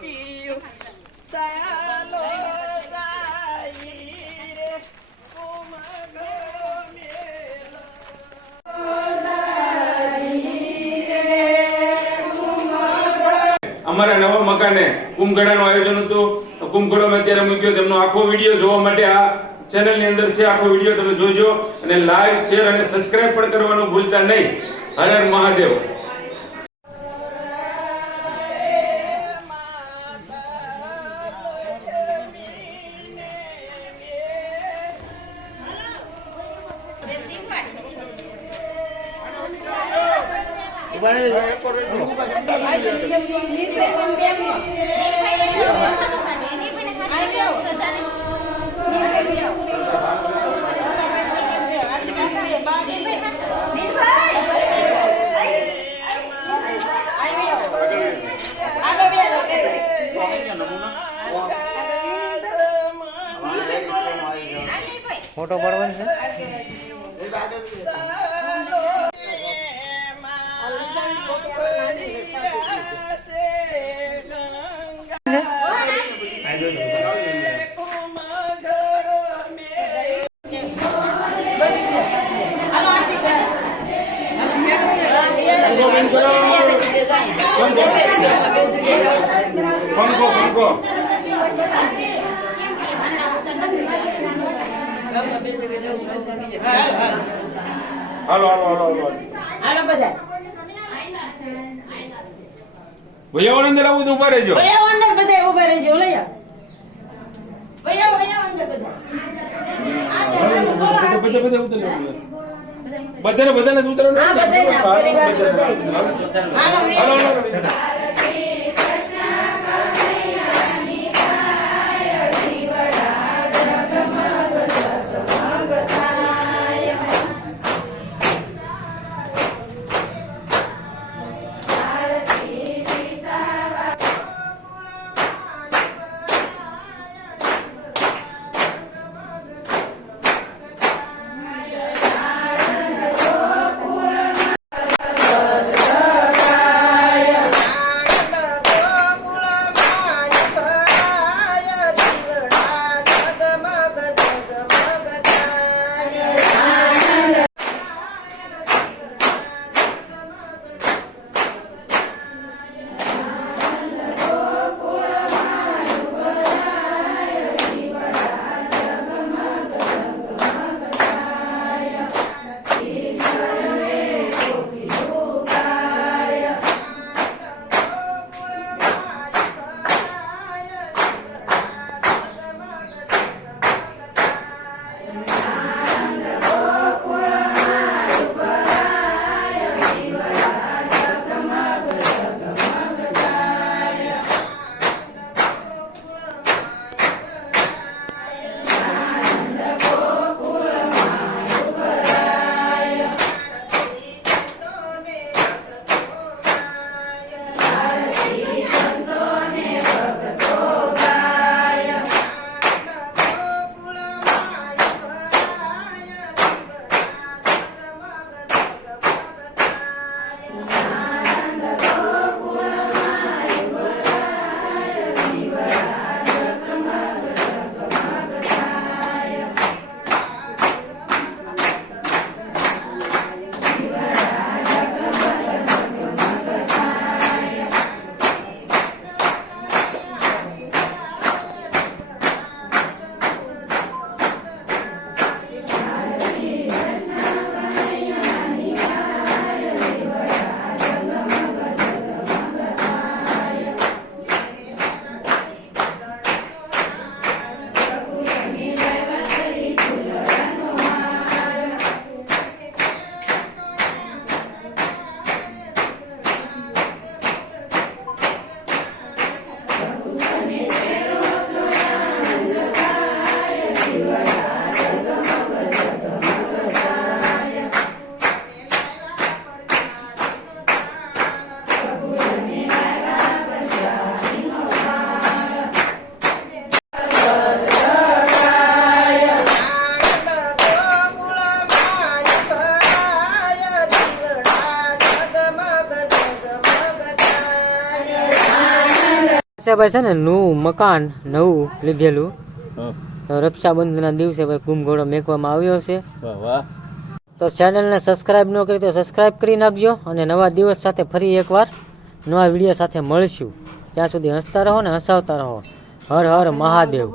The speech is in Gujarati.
પીયું સાલો સાઈ રે કુમગો મેલો અમારા નવા મકાને કુંભગળાનું આયોજન હતું. કુંભગળો મેં અત્યારે મૂક્યો. તેમનો આખો વિડીયો જોવા માટે આ ચેનલ ની અંદર છે. આખો વિડીયો તમે જોજો અને લાઈક, શેર અને સબસ્ક્રાઇબ પણ કરવાનું ભૂલતા નહીં. હર હર મહાદેવ. ફોટો પાડવાનો છે. હાલો બધા ભૈયાઓ અંદર આવું તો ઉભા રહેજો. ભૈયાઓ અંદર બધા ઉભા રહેજો. લઈ આવ ભૈયાઓ અંદર બધા બધાને ઉતરવાનું. હાલો ભાઈ છે ને નવું મકાન નવું લીધેલું તો રક્ષાબંધનના દિવસે ભાઈ કુંભઘોડો મેકવામાં આવ્યો છે. તો ચેનલને સબસ્ક્રાઇબ ન કરી તો સબસ્ક્રાઇબ કરી નાખજો અને નવા દિવસ સાથે ફરી એકવાર નવા વિડીયો સાથે મળીશું. ત્યાં સુધી હસતા રહો ને હસાવતા રહો. હર હર મહાદેવ.